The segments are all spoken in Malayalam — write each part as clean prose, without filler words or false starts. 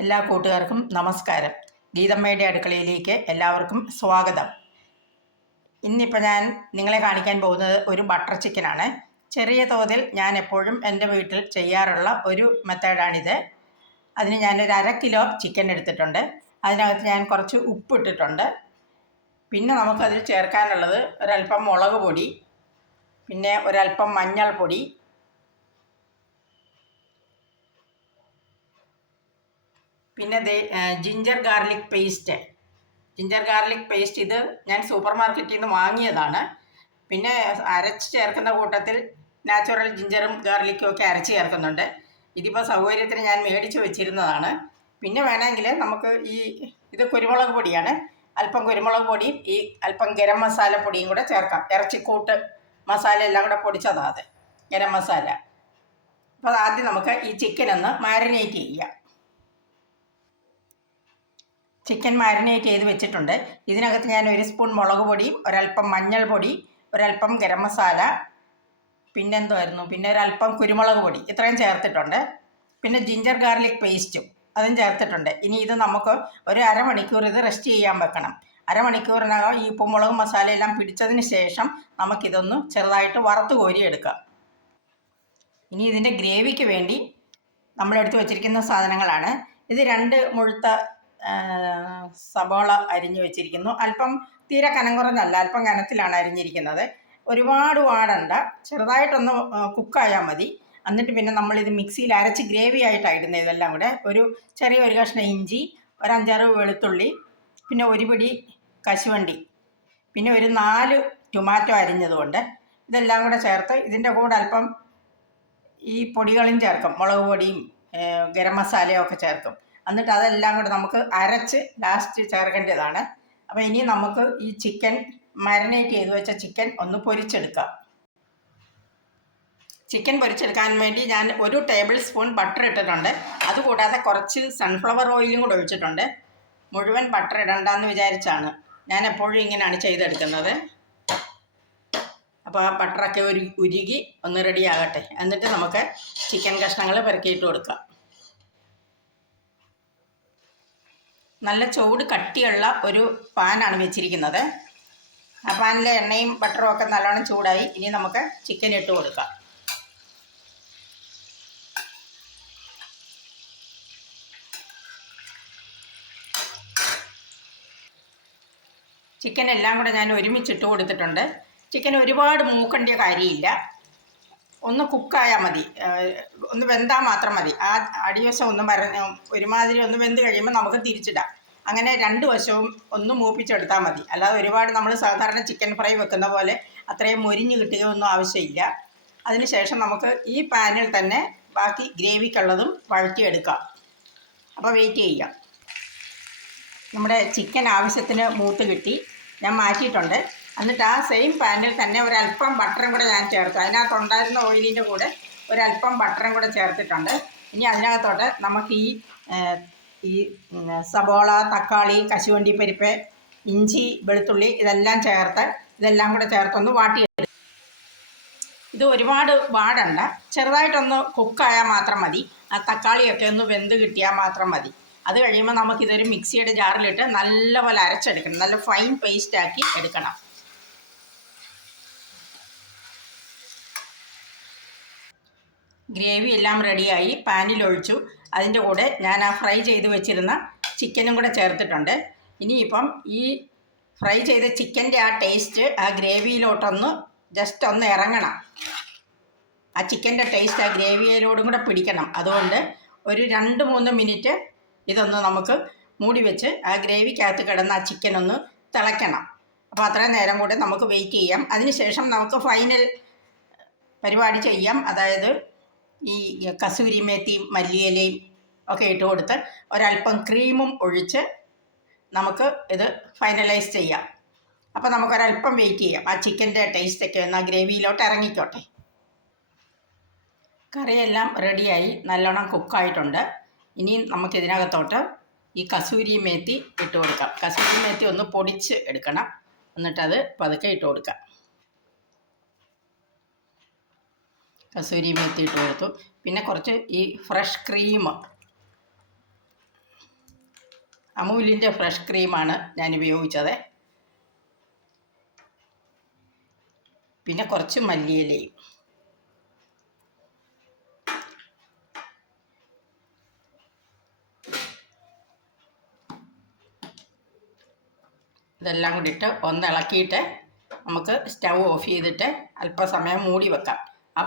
എല്ലാ കൂട്ടുകാർക്കും നമസ്കാരം. ഗീതമ്മയുടെ അടുക്കളയിലേക്ക് എല്ലാവർക്കും സ്വാഗതം. ഇന്നിപ്പോൾ ഞാൻ നിങ്ങളെ കാണിക്കാൻ പോകുന്നത് ഒരു ബട്ടർ ചിക്കനാണ്. ചെറിയ തോതിൽ ഞാൻ എപ്പോഴും എൻ്റെ വീട്ടിൽ ചെയ്യാറുള്ള ഒരു മെത്തേഡാണിത്. അതിന് ഞാനൊരു 1/2 കിലോ ചിക്കൻ എടുത്തിട്ടുണ്ട്. അതിനകത്ത് ഞാൻ കുറച്ച് ഉപ്പിട്ടിട്ടുണ്ട്. പിന്നെ നമുക്കതിൽ ചേർക്കാനുള്ളത് ഒരല്പം മുളക് പൊടി, പിന്നെ ഒരല്പം മഞ്ഞൾപ്പൊടി, പിന്നെ ജിഞ്ചർ ഗാർലിക് പേസ്റ്റ്. ഇത് ഞാൻ സൂപ്പർ മാർക്കറ്റിൽ നിന്ന് വാങ്ങിയതാണ്. പിന്നെ അരച്ച് ചേർക്കുന്ന കൂട്ടത്തിൽ നാച്ചുറൽ ജിഞ്ചറും ഗാർലിക്കും ഒക്കെ അരച്ച് ചേർക്കുന്നുണ്ട്. ഇതിപ്പോൾ സൗകര്യത്തിന് ഞാൻ മേടിച്ച് വെച്ചിരുന്നതാണ്. പിന്നെ വേണമെങ്കിൽ നമുക്ക് ഇത് കുരുമുളക് പൊടിയാണ്. അല്പം കുരുമുളക് പൊടിയും അല്പം ഗരം മസാല പൊടിയും കൂടെ ചേർക്കാം. ഇറച്ചിക്കൂട്ട് മസാല എല്ലാം കൂടെ പൊടിച്ചതാണ് അത്, ഗരം മസാല. അപ്പോൾ ആദ്യം നമുക്ക് ഈ ചിക്കൻ ഒന്ന് മാരിനേറ്റ് ചെയ്യാം. ചിക്കൻ മാരിനേറ്റ് ചെയ്ത് വെച്ചിട്ടുണ്ട്. ഇതിനകത്ത് ഞാൻ 1 സ്പൂൺ മുളക് പൊടിയും ഒരല്പം മഞ്ഞൾപ്പൊടി, ഒരല്പം ഗരം മസാല, പിന്നെ ഒരല്പം കുരുമുളക് പൊടി, ഇത്രയും ചേർത്തിട്ടുണ്ട്. പിന്നെ ജിഞ്ചർ ഗാർലിക് പേസ്റ്റും അതും ചേർത്തിട്ടുണ്ട്. ഇനി ഇത് നമുക്ക് ഒരു അരമണിക്കൂർ ഇത് റെസ്റ്റ് ചെയ്യാൻ വെക്കണം. അരമണിക്കൂറിനകം ഈ ഉപ്പും മുളകും മസാലയെല്ലാം പിടിച്ചതിന് ശേഷം നമുക്കിതൊന്ന് ചെറുതായിട്ട് വറുത്ത് കോരിയെടുക്കാം. ഇനി ഇതിൻ്റെ ഗ്രേവിക്ക് വേണ്ടി നമ്മളെടുത്ത് വെച്ചിരിക്കുന്ന സാധനങ്ങളാണ്. ഇത് 2 മുഴുത്ത സബോള അരിഞ്ഞു വെച്ചിരിക്കുന്നു. അല്പം തീരെ കനം കുറഞ്ഞല്ല, അല്പം കനത്തിലാണ് അരിഞ്ഞിരിക്കുന്നത്. ഒരുപാട് വാടണ്ട, ചെറുതായിട്ടൊന്ന് കുക്കായാൽ മതി. എന്നിട്ട് പിന്നെ നമ്മളിത് മിക്സിയിൽ അരച്ച് ഗ്രേവി ആയിട്ടാണ് ഇടുന്നത്. ഇതെല്ലാം കൂടെ ഒരു കഷ്ണം ഇഞ്ചി, ഒരു 5-6 വെളുത്തുള്ളി, പിന്നെ ഒരു പിടി കശുവണ്ടി, പിന്നെ ഒരു 4 ടൊമാറ്റോ അരിഞ്ഞതുകൊണ്ട് ഇതെല്ലാം കൂടെ ചേർത്ത് ഇതിൻ്റെ കൂടെ അല്പം ഈ പൊടികളും ചേർക്കും. മുളക് പൊടിയും ഗരം മസാലയും ഒക്കെ ചേർക്കും. എന്നിട്ട് അതെല്ലാം കൂടെ നമുക്ക് അരച്ച് ലാസ്റ്റ് ചേർക്കേണ്ടതാണ്. അപ്പോൾ ഇനി നമുക്ക് ഈ ചിക്കൻ മാരിനേറ്റ് ചെയ്ത് വെച്ച ചിക്കൻ ഒന്ന് പൊരിച്ചെടുക്കാം. ചിക്കൻ പൊരിച്ചെടുക്കാൻ വേണ്ടി ഞാൻ 1 ടേബിൾ സ്പൂൺ ബട്ടർ ഇട്ടിട്ടുണ്ട്. അതുകൂടാതെ കുറച്ച് സൺഫ്ലവർ ഓയിലും കൂടെ ഒഴിച്ചിട്ടുണ്ട്. മുഴുവൻ ബട്ടർ ഇടണ്ടെന്ന് വിചാരിച്ചാണ് ഞാൻ എപ്പോഴും ഇങ്ങനെയാണ് ചെയ്തെടുക്കുന്നത്. അപ്പോൾ ആ ബട്ടറൊക്കെ ഉരുകി ഒന്ന് റെഡി ആകട്ടെ. എന്നിട്ട് നമുക്ക് ചിക്കൻ കഷ്ണങ്ങൾ പെറുക്കിയിട്ട് കൊടുക്കാം. നല്ല ചൂട് കട്ടിയുള്ള ഒരു പാനാണ് വെച്ചിരിക്കുന്നത്. ആ പാനിലെ എണ്ണയും ബട്ടറും ഒക്കെ നല്ലോണം ചൂടായി. ഇനി നമുക്ക് ചിക്കൻ ഇട്ട് കൊടുക്കാം. ചിക്കൻ എല്ലാം കൂടെ ഞാൻ ഒരുമിച്ചിട്ട് കൊടുത്തിട്ടുണ്ട്. ചിക്കൻ ഒരുപാട് മൂക്കേണ്ട കാര്യമില്ല, ഒന്ന് കുക്കായാൽ മതി, ഒന്ന് വെന്താൽ മാത്രം മതി. ആ അടിവശം ഒരുമാതിരി ഒന്ന് വെന്ത് കഴിയുമ്പോൾ നമുക്ക് തിരിച്ചിടാം. അങ്ങനെ 2 വശവും ഒന്ന് മൂപ്പിച്ചെടുത്താൽ മതി. അല്ലാതെ ഒരുപാട് നമ്മൾ സാധാരണ ചിക്കൻ ഫ്രൈ വെക്കുന്ന പോലെ അത്രയും മൊരിഞ്ഞ് കിട്ടുകയൊന്നും ആവശ്യമില്ല. അതിനുശേഷം നമുക്ക് ഈ പാനിൽ തന്നെ ബാക്കി ഗ്രേവിക്കുള്ളതും വഴറ്റിയെടുക്കാം. അപ്പോൾ വെയിറ്റ് ചെയ്യാം. നമ്മുടെ ചിക്കൻ ആവശ്യത്തിന് മൂത്ത് കിട്ടി, ഞാൻ മാറ്റിയിട്ടുണ്ട്. എന്നിട്ട് ആ സെയിം പാനിൽ തന്നെ ഒരല്പം ബട്ടറും കൂടെ ഞാൻ ചേർത്തു. അതിനകത്തുണ്ടായിരുന്ന ഓയിലിൻ്റെ കൂടെ ഒരല്പം ബട്ടറും കൂടെ ചേർത്തിട്ടുണ്ട്. ഇനി അതിനകത്തോട്ട് നമുക്ക് ഈ സബോള, തക്കാളി, കശുവണ്ടി പരിപ്പ്, ഇഞ്ചി, വെളുത്തുള്ളി ഇതെല്ലാം കൂടെ ചേർത്തൊന്ന് വാട്ടിയെടുക്കും. ഇത് ഒരുപാട് വാടണ്ട, ചെറുതായിട്ടൊന്ന് കുക്കായാൽ മാത്രം മതി. ആ തക്കാളിയൊക്കെ ഒന്ന് വെന്ത് കിട്ടിയാൽ മാത്രം മതി. അത് കഴിയുമ്പോൾ നമുക്കിതൊരു മിക്സിയുടെ ജാറിലിട്ട് നല്ലപോലെ അരച്ചെടുക്കണം. നല്ല ഫൈൻ പേസ്റ്റാക്കി എടുക്കണം. ഗ്രേവി എല്ലാം റെഡിയായി, പാനിലൊഴിച്ചു. അതിൻ്റെ കൂടെ ഞാൻ ആ ഫ്രൈ ചെയ്ത് വെച്ചിരുന്ന ചിക്കനും കൂടെ ചേർത്തിട്ടുണ്ട്. ഇനിയിപ്പം ഈ ഫ്രൈ ചെയ്ത ചിക്കൻ്റെ ആ ടേസ്റ്റ് ആ ഗ്രേവിയിലോട്ടൊന്ന് ജസ്റ്റ് ഒന്ന് ഇറങ്ങണം. ആ ചിക്കൻ്റെ ടേസ്റ്റ് ആ ഗ്രേവിയിലോടും കൂടെ പിടിക്കണം. അതുകൊണ്ട് ഒരു 2-3 മിനിറ്റ് ഇതൊന്ന് നമുക്ക് മൂടി വെച്ച് ആ ഗ്രേവിക്കകത്ത് കിടന്ന് ആ ചിക്കൻ ഒന്ന് തിളയ്ക്കണം. അപ്പോൾ അത്രയും നേരം കൂടെ നമുക്ക് വെയിറ്റ് ചെയ്യാം. അതിനുശേഷം നമുക്ക് ഫൈനൽ പരിപാടി ചെയ്യാം. അതായത് ഈ കസൂരി മേത്തിയും മല്ലിയിലയും ഒക്കെ ഇട്ട് കൊടുത്ത് ഒരല്പം ക്രീമും ഒഴിച്ച് നമുക്ക് ഇത് ഫൈനലൈസ് ചെയ്യാം. അപ്പോൾ നമുക്കൊരല്പം വെയിറ്റ് ചെയ്യാം. ആ ചിക്കൻ്റെ ടേസ്റ്റൊക്കെ ഒന്ന് ആ ഗ്രേവിയിലോട്ട് ഇറങ്ങിക്കോട്ടെ. കറിയെല്ലാം റെഡിയായി, നല്ലോണം കുക്കായിട്ടുണ്ട്. ഇനി നമുക്കിതിനകത്തോട്ട് ഈ കസൂരി മേത്തി ഇട്ട് കൊടുക്കാം. കസൂരി മേത്തി ഒന്ന് പൊടിച്ച് എടുക്കണം. എന്നിട്ടത് പതുക്കെ ഇട്ട് കൊടുക്കാം. കസൂരി മേത്തി ഇട്ട് കൊടുത്തു. പിന്നെ കുറച്ച് ഈ ഫ്രഷ് ക്രീം അമൂലിൻ്റെ ഫ്രഷ് ക്രീമാണ് ഞാൻ ഉപയോഗിച്ചത്. പിന്നെ കുറച്ച് മല്ലിയിലയും. ഇതെല്ലാം കൂടി ഇട്ട് ഒന്ന് ഇളക്കിയിട്ട് നമുക്ക് സ്റ്റൗ ഓഫ് ചെയ്തിട്ട് അല്പസമയം മൂടി വെക്കാം. ആ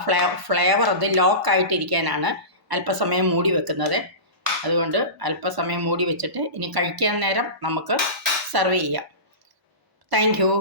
ഫ്ലേവർ അത് ലോക്കായിട്ടിരിക്കാനാണ് അല്പസമയം മൂടി വെക്കുന്നത്. അതുകൊണ്ട് അല്പസമയം മൂടി വെച്ചിട്ട് ഇനി കഴിക്കാൻ നേരം നമുക്ക് സെർവ് ചെയ്യാം. Thank you.